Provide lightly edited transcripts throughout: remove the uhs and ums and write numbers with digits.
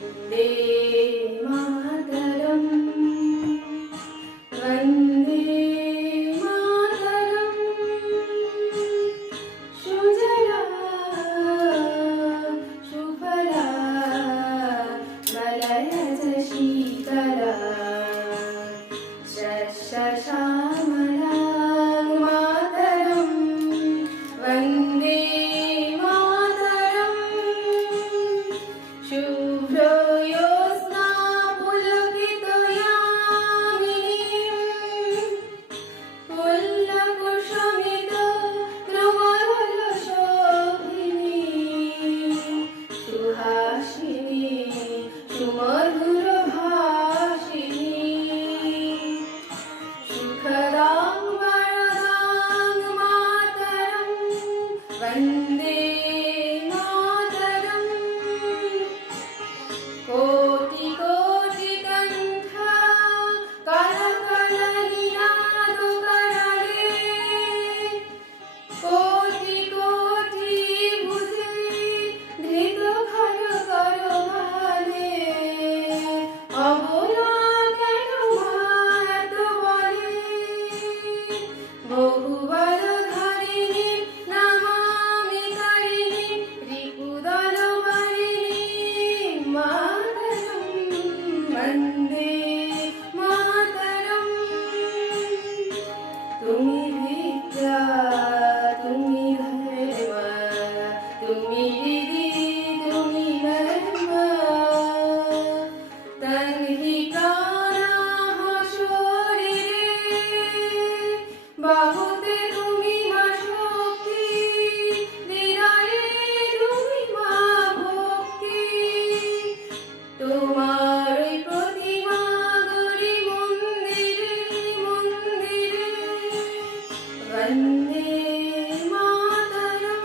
वन्दे मातरम् वन्दे मातरम् सुजला सुफला मलयज शीतला शस्यश्यामला मातरम् वन्दे मातरम् शुभ्रो योत्स्ना पुलकितयामिनीं पुल्लकुसुमित प्रमलशोभिनीं सुहासिनीं सुमधुरभाषिणीं सुखदां वरदां मातरं वन्दे मातरम् कोटि कोटि कण्ठा कलकलनिनादकरणे कोटि कोटि भुजे धृतखरकरवाले अबला केन मात बले बहुबलधारिणी नमामि तारिणी रिपुदलवारिणी मातरं वन्दे मातरम् तुमि विद्या तुमि धर्म तुमि विधि तुमि कर्म तन्हि प्राणाः शरीरे बाहुते तुमि मा शक्ति हृदये तुमि मा भक्ति তোমার ওই প্রতিমা গড়ি মন্দিরে মন্দিরে বন্দে মাতরম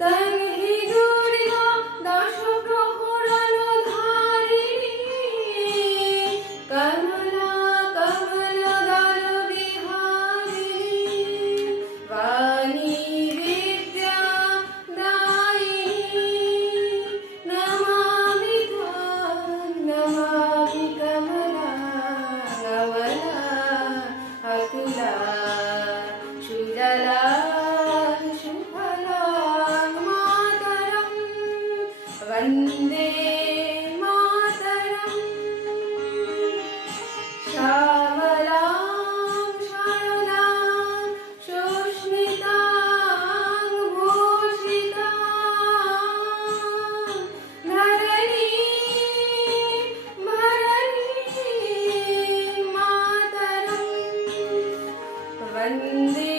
তন্হি দুর্গা দশ প্রহরণধারিণী কমলা কমলা দল বিহারিণী বাণী বিদ্যা দায়িনী नमामि त्वां नमामि कमला नवला अतुला सुजला सुफला मातरं वन्दे मातरम् श्यामलां शरणां सुस्मितां भूषितां धरणीं मातरं वन्दे